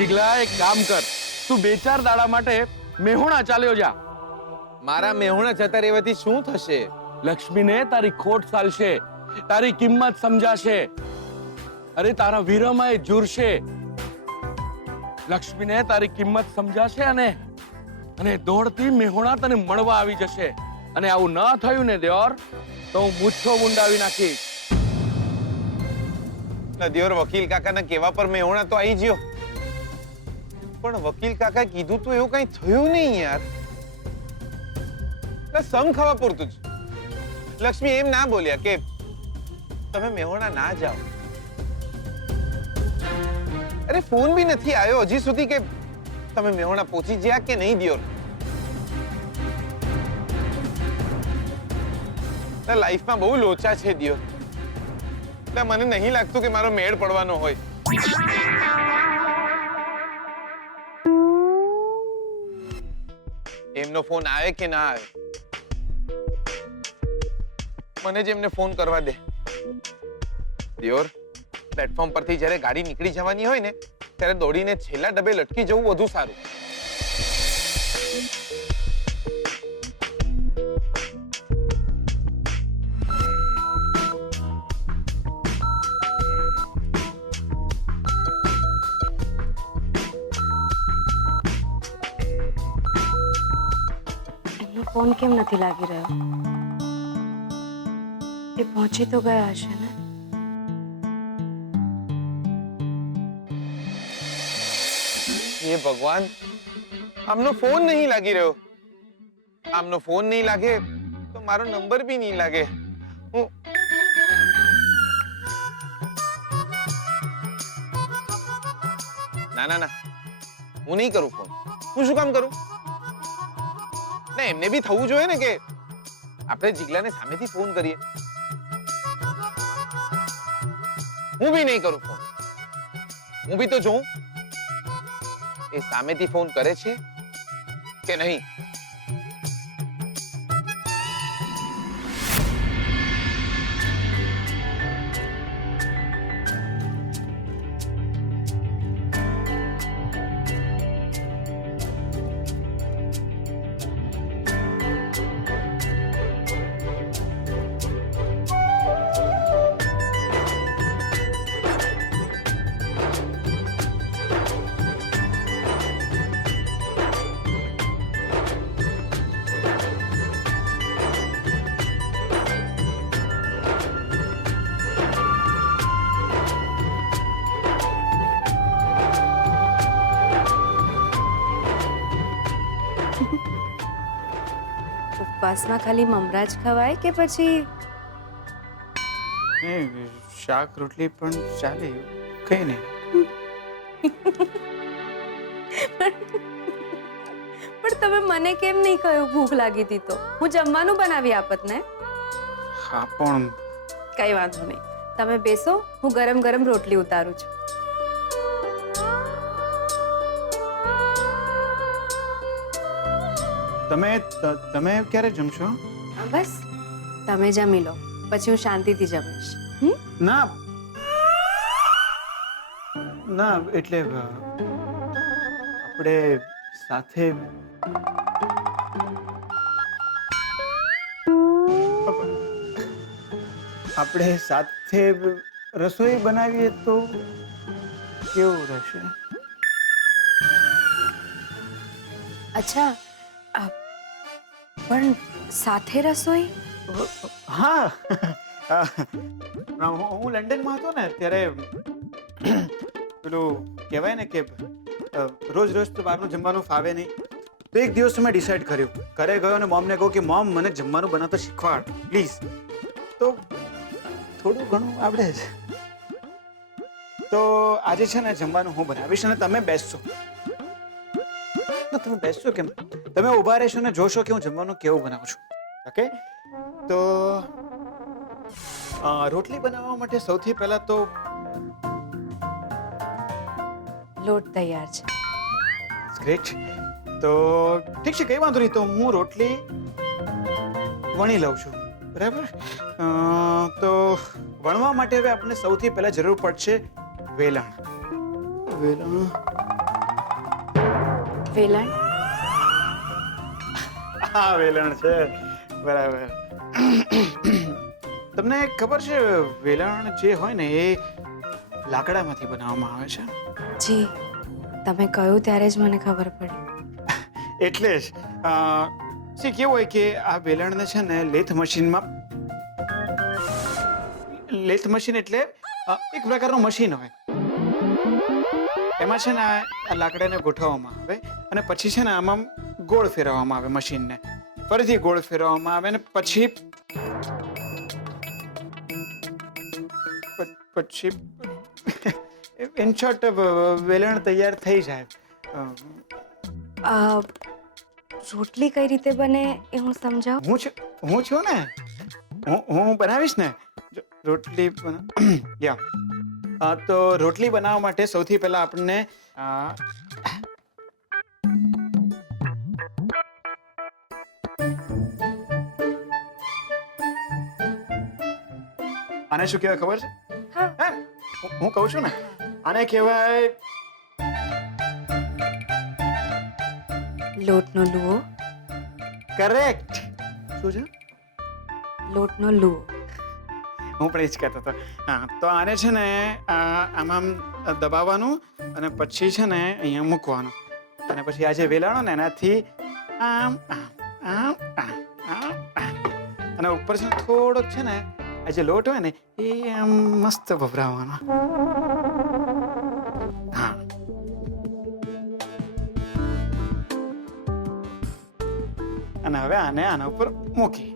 જીગલા એક કામ કર, તું 2-4 દાડા માટે મેહોણા ચાલ્યો જા. મારા મેહુણા જતા રહેવાથી શું થશે? લક્ષ્મીને તારી ખોટ ચાલશે, તારી કિંમત સમજાશે. અરે તારા વીરમાં એ જુરશે. લક્ષ્મીને તારી કિંમત સમજાશે અને દોડતી મેહોણા તને મળવા આવી જશે. અને આવું ન થયું ને દેવર, તો હું મૂછો મુંડાવી નાખીશ. દિયોર વકીલ કાકાના કહેવા પર મેહુણા તો આવી ગયો, પણ વકીલ કાકા કીધું તો એવું કઈ થયું નહીં યાર. સમ ખાવા પૂરતું જ. લક્ષ્મી એમ ના બોલ્યા કે તમે મેહોણા ના જાઓ. અરે ફોન બી નથી આવ્યો હજી સુધી કે તમે મેહોણા પહોંચી ગયા કે નહીં દિયોર. લાઈફમાં બહુ લોચા છે દિયોર. એટલે મને નહીં લાગતું કે મારો મેળ પડવાનો હોય. એમનો ફોન આવે કે ના આવે, મને જ એમને ફોન કરવા દે. દિયોર, પ્લેટફોર્મ પરથી જ્યારે ગાડી નીકળી જવાની હોય ને ત્યારે દોડીને છેલ્લા ડબ્બે લટકી જવું વધુ સારું. એમનો ફોન કેમ નથી લાગી રહ્યો? એ પહોંચી તો ગયા હશે ને? હે ભગવાન, આમનો ફોન નહીં લાગી રહ્યો. આમનો ફોન નહીં લાગે તો મારો નંબર બી નહીં લાગે. ના ના ના, હું નહીં કરું ફોન. હું શું કામ કરું? ના, એમને બી થવું જોઈએ ને કે આપણે જીગલાને સામેથી ફોન કરીએ. હું બી નહીં કરું ફોન. હું બી તો જોઉં એ સામેથી ફોન કરે છે કે નહીં. ઉપવાસમાં ખાલી મમરા જ ખવાય કે પછી શાક રોટલી પણ ચાલે, કઈ નહીં. પણ તમે મને કેમ નહીં કહ્યું ભૂખ લાગી હતી તો? હું જમવાનું બનાવી આપત ને. હા પણ કઈ વાંધો નહીં, તમે બેસો, હું ગરમ ગરમ રોટલી ઉતારું છું. તમે ક્યારે જમશો? બસ તમે જમી લો, પછી હું શાંતિથી જમીશ. ના ના, એટલે આપણે સાથે રસોઈ બનાવીએ તો કેવું રહેશે? અચ્છા, પણ સાથે રસોઈ? હા, હું લંડનમાં હતો ને ત્યારે પેલું કહેવાય ને કે રોજ રોજ તો બહારનું જમવાનું ફાવે નહીં. તો એક દિવસ મેં ડિસાઈડ કર્યું, ઘરે ગયો અને મોમને કહું કે મોમ, મને જમવાનું બનાવતા શીખવાડ પ્લીઝ. તો થોડું ઘણું આવડે છે. તો આજે છે ને જમવાનું હું બનાવીશ અને તમે બેસશો. તમે બેસશો કેમ? તમે ઊભા રહેશો ને જોશો કે હું જમવાનું કેવું બનાવું છું. ઓકે? તો રોટલી બનાવવા માટે સૌથી પહેલા તો લોટ તૈયાર છે. ગ્રેટ. તો ઠીક છે, કઈ વાંધો નહીં. તો હું રોટલી વણી લઉં છું, બરાબર? તો વણવા માટે હવે આપણે સૌથી પહેલા જરૂર પડશે વેલણ. વેલણ હા વેલણ છે બરાબર. તમને ખબર છે વેલણ જે હોય ને એ લાકડામાંથી બનાવવામાં આવે છે. જી તમે કહ્યું ત્યારે જ મને ખબર પડી. એટલે જ કેવું હોય કે આ વેલણને છે ને લેથ મશીન એટલે એક પ્રકારનું મશીન હોય. એમાં છે ને આ લાકડાને ગોઠવવામાં આવે અને પછી છે ને આમાં ગોળ ફેરવવામાં આવે મશીનને, ફરીથી ગોળ ફેરવવામાં આવે અને પછી ઇન શોર્ટ વેલણ તૈયાર થઈ જાય. રોટલી કઈ રીતે બને એ હું સમજાવું. હું છું ને, હું બનાવીશ ને રોટલી. તો રોટલી બનાવવા માટે સૌથી પહેલા આપણને આને શું કહેવાય ખબર છે? હા હું કહું છું ને, આને કહેવાય લોટનો લુઓ. કરેક્ટ. શું છે? લોટનો લુઓ. હું પણ એ જ કહેતો હતો. હા, તો આને છે ને આમાં દબાવવાનું અને પછી છે ને અહીંયા મૂકવાનું અને પછી આ જે વેલાણો ને એનાથી આમ આમ આમ આમ આમ અને ઉપર છે ને થોડોક છે ને આ જે લોટ હોય ને એ આમ મસ્ત ભભરાવાનો. હા, અને હવે આને આના ઉપર મૂકી.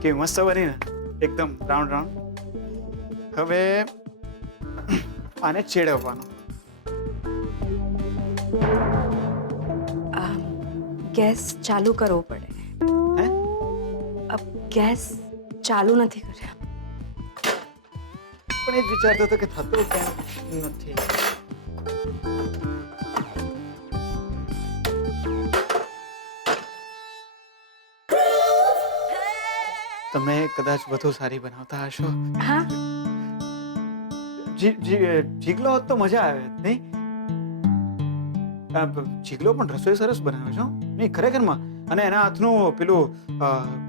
કેવી મસ્ત બની ને, એકદમ રાઉન્ડ રાઉન્ડ. હવે આને ચેડવવાનું. ગેસ ચાલુ કરવો પડે. હે? ગેસ ચાલુ નથી કર્યા. પણ એ જ વિચારતો હતો કે થતું કેમ નથી. તમે કદાચ વધુ સારી બનાવતા હશો. હા જીગલો હોત તો મજા આવે નહીં? જીગલો પણ રસોઈ સરસ બનાવે છે હો. નહીં ખરેખરમાં. અને એના હાથનું પેલું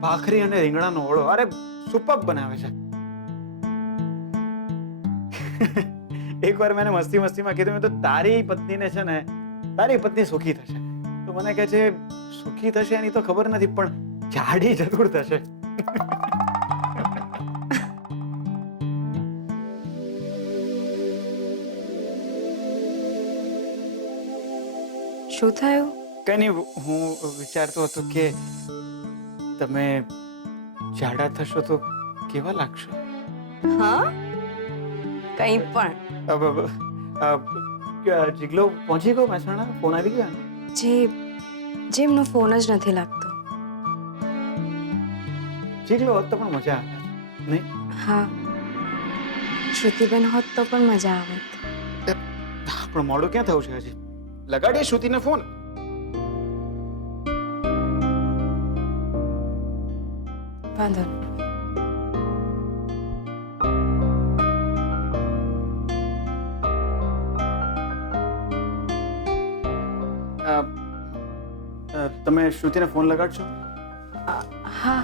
ભાખરી અને રીંગણાનો ઓળો અરે સુપર બનાવે છે. એકવાર મેં મસ્તીમાં કીધું મેં તો તારી પત્નીને છે ને તારી પત્ની સુખી થશે. તો મને કહે છે સુખી થશે એની તો ખબર નથી પણ જાડી જરૂર થશે. શું થયું? કઈ નહીં, હું વિચારતો હતો કે તમે જાડા થશો તો કેવા લાગશો. હા કંઈ પણ. જીગલો પહોંચી ગયો મહેસાણા? ફોન આવી ગયો? જેમનો ફોન જ નથી લાગતો. જીગલો હોત તો પણ મજા આવે નહીં? હા શ્રુતિબેન હોત તો પણ મજા આવે. પણ મોડું ક્યાં થયું છે હજી? લગાડીએ શ્રુતિને ફોન. વાંધો તમે શ્રુતિને ફોન લગાડશો? હા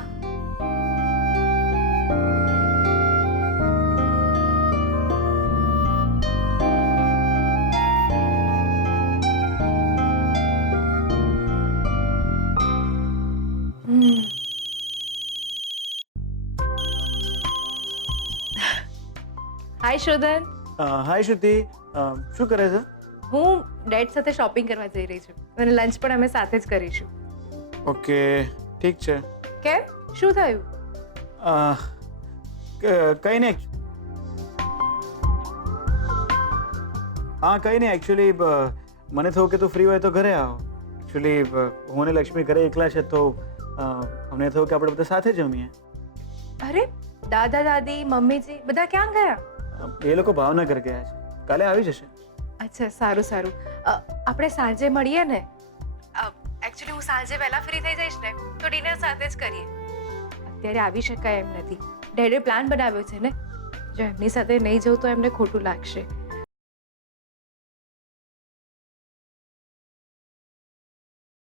હાય શોધન. હાય શ્રુતિ, શું કરે છે? હું ડેડ સાથે શોપિંગ કરવા જઈ રહી છું અને લંચ પણ અમે સાથે જ કરીશું. ઓકે ઠીક છે. કેમ, શું થયું? કઈ નહીં. હા કઈ નહીં, એકચ્યુઅલી મને થયું કે તું ફ્રી હોય તો ઘરે આવો. એકચ્યુઅલી હું અને લક્ષ્મી ઘરે એકલા છે તો અમને થયું કે આપણે બધા સાથે જમીએ. અરે દાદા દાદી મમ્મીજી બધા ક્યાં ગયા? એ લોકો ભાવનગર ગયા છે, કાલે આવી જશે. અચ્છા સારું સારું. આપણે સાંજે મળીએ ને. એકચ્યુઅલી હું સાંજે વહેલા ફ્રી થઈ જઈશ ને તો ડિનર સાથે જ કરીએ. અત્યારે આવી શકાય એમ નથી. ડેડે પ્લાન બનાવ્યો છે ને, જો એમની સાથે નહીં જવું તો એમને ખોટું લાગશે.